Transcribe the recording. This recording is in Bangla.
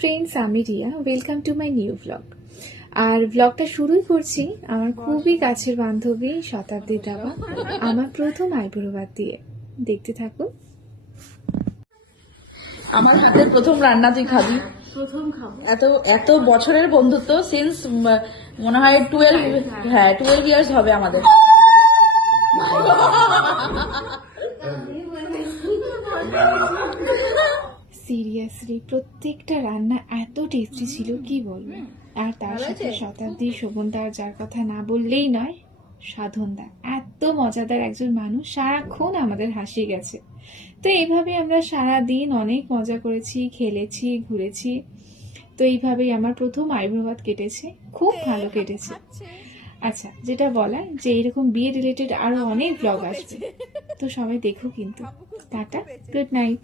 ফ্রেন্ডস, আমি Riya. Welcome to my new blog. আর ব্লগটা শুরুই করছি আমার খুবই কাছের বান্ধবী শতাব্দী দাবা আমার প্রথম আইবুড়ো ভাত দিয়ে। দেখতে থাকুন। আমার হাতের প্রথম রান্না তুই খাবি। প্রথম খাবো। এত এত বছরের বন্ধুত্ব, সিন্স মনে হয় 12 ইয়ার্স হবে আমাদের। সিরিয়াসলি প্রত্যেকটা রান্না এত টেস্টি ছিল, কি বলবো। আর তার সাথে শতাব্দী, শোভনদা, যার কথা না বললেই নয়, সাধনদা, এত মজাদার একজন মানুষ, সারাক্ষণ আমাদের হাসি গেছে। তো এইভাবে আমরা সারা দিন অনেক মজা করেছি, খেলেছি, ঘুরেছি। তো এইভাবেই আমার প্রথম আইবুড়ো ভাত কেটেছে, খুব ভালো কেটেছে। আচ্ছা, যেটা বলার যে এরকম বিয়ে রিলেটেড আরো অনেক ব্লগ আসবে, তো সবাই দেখো কিন্তু। Tata, good night.